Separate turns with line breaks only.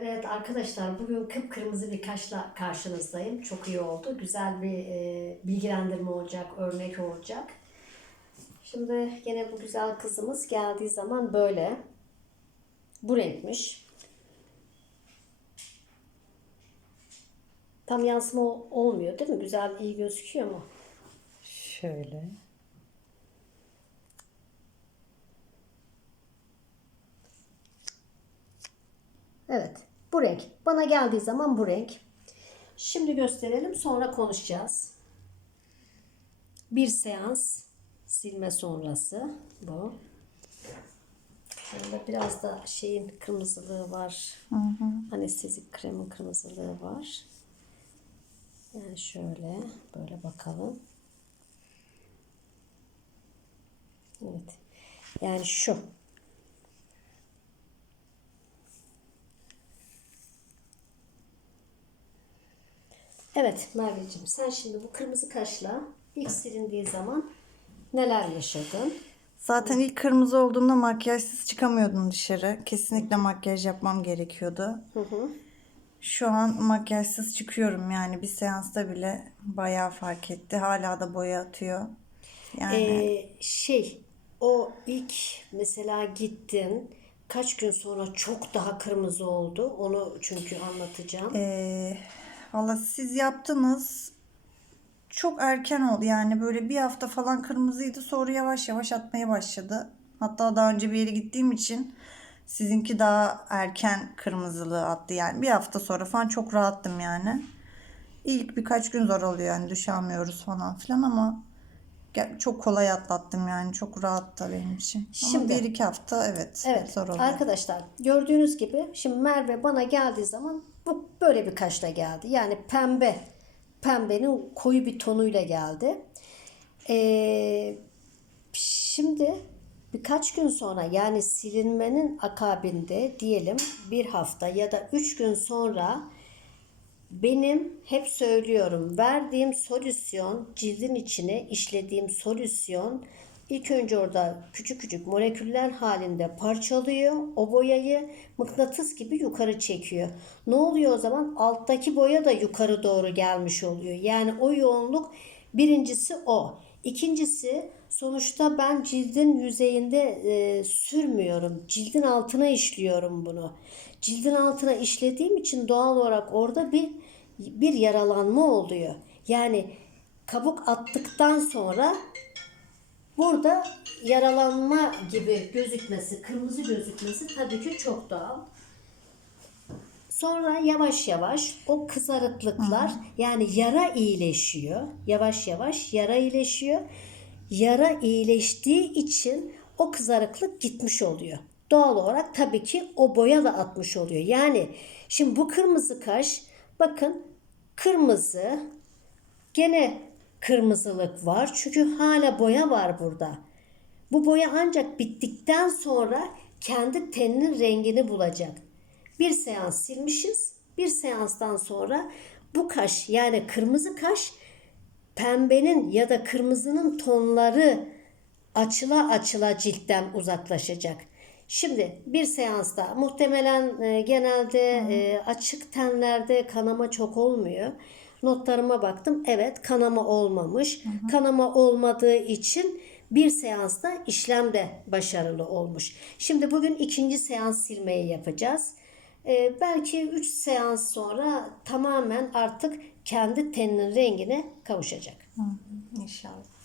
Evet arkadaşlar bugün kıpkırmızı bir kaşla karşınızdayım. Çok iyi oldu. Güzel bir e, bilgilendirme olacak, örnek olacak. Şimdi yine bu güzel kızımız geldiği zaman böyle. Bu renkmiş. Tam yansıma ol- olmuyor değil mi? Güzel, iyi gözüküyor mu?
Şöyle.
Evet. Bu renk. Bana geldiği zaman bu renk. Şimdi gösterelim sonra konuşacağız. Bir seans silme sonrası bu. Bunda biraz da şeyin kırmızılığı var. Anestezik kremin kırmızılığı var. Yani şöyle böyle bakalım. Evet. Yani şu. Evet Merveciğim sen şimdi bu kırmızı kaşla ilk silindiği zaman neler yaşadın?
Zaten ilk kırmızı olduğunda makyajsız çıkamıyordum dışarı. Kesinlikle makyaj yapmam gerekiyordu.
Hı hı.
Şu an makyajsız çıkıyorum yani bir seansta bile bayağı fark etti. Hala da boya atıyor. Yani
Ee, şey o ilk mesela gittin kaç gün sonra çok daha kırmızı oldu. Onu çünkü anlatacağım.
Ee, valla siz yaptınız. Çok erken oldu yani böyle bir hafta falan kırmızıydı sonra yavaş yavaş atmaya başladı. Hatta daha önce bir yere gittiğim için sizinki daha erken kırmızılığı attı yani bir hafta sonra falan çok rahattım yani. İlk birkaç gün zor oluyor yani duş almıyoruz falan filan ama çok kolay atlattım yani çok rahattı benim için. Ama
Şimdi-
bir iki hafta evet,
Evet
zor oluyor.
arkadaşlar gördüğünüz gibi şimdi Merve bana geldiği zaman böyle bir kaşla geldi. Yani pembe pembenin koyu bir tonuyla geldi. Ee, şimdi birkaç gün sonra yani silinmenin akabinde diyelim bir hafta ya da üç gün sonra benim hep söylüyorum verdiğim solüsyon cildin içine işlediğim solüsyon ilk önce orada küçük küçük moleküller halinde parçalıyor. O boyayı mıknatıs gibi yukarı çekiyor. Ne oluyor o zaman? Alttaki boya da yukarı doğru gelmiş oluyor. Yani o yoğunluk birincisi o. İkincisi sonuçta ben cildin yüzeyinde e, sürmüyorum. Cildin altına işliyorum bunu. Cildin altına işlediğim için doğal olarak orada bir bir yaralanma oluyor. Yani kabuk attıktan sonra burada yaralanma gibi gözükmesi, kırmızı gözükmesi tabii ki çok doğal. Sonra yavaş yavaş o kızarıklıklar yani yara iyileşiyor. Yavaş yavaş yara iyileşiyor. Yara iyileştiği için o kızarıklık gitmiş oluyor. Doğal olarak tabii ki o boya da atmış oluyor. Yani şimdi bu kırmızı kaş bakın kırmızı gene kırmızılık var. Çünkü hala boya var burada. Bu boya ancak bittikten sonra kendi teninin rengini bulacak. Bir seans silmişiz. Bir seanstan sonra bu kaş yani kırmızı kaş pembenin ya da kırmızının tonları açıla açıla ciltten uzaklaşacak. Şimdi bir seansta muhtemelen e, genelde e, açık tenlerde kanama çok olmuyor. Notlarıma baktım. Evet kanama olmamış. Kanama olmadığı için bir seansta işlem de başarılı olmuş. Şimdi bugün ikinci seans silmeyi yapacağız. E, belki 3 seans sonra tamamen artık kendi teninin rengine kavuşacak.
İnşallah.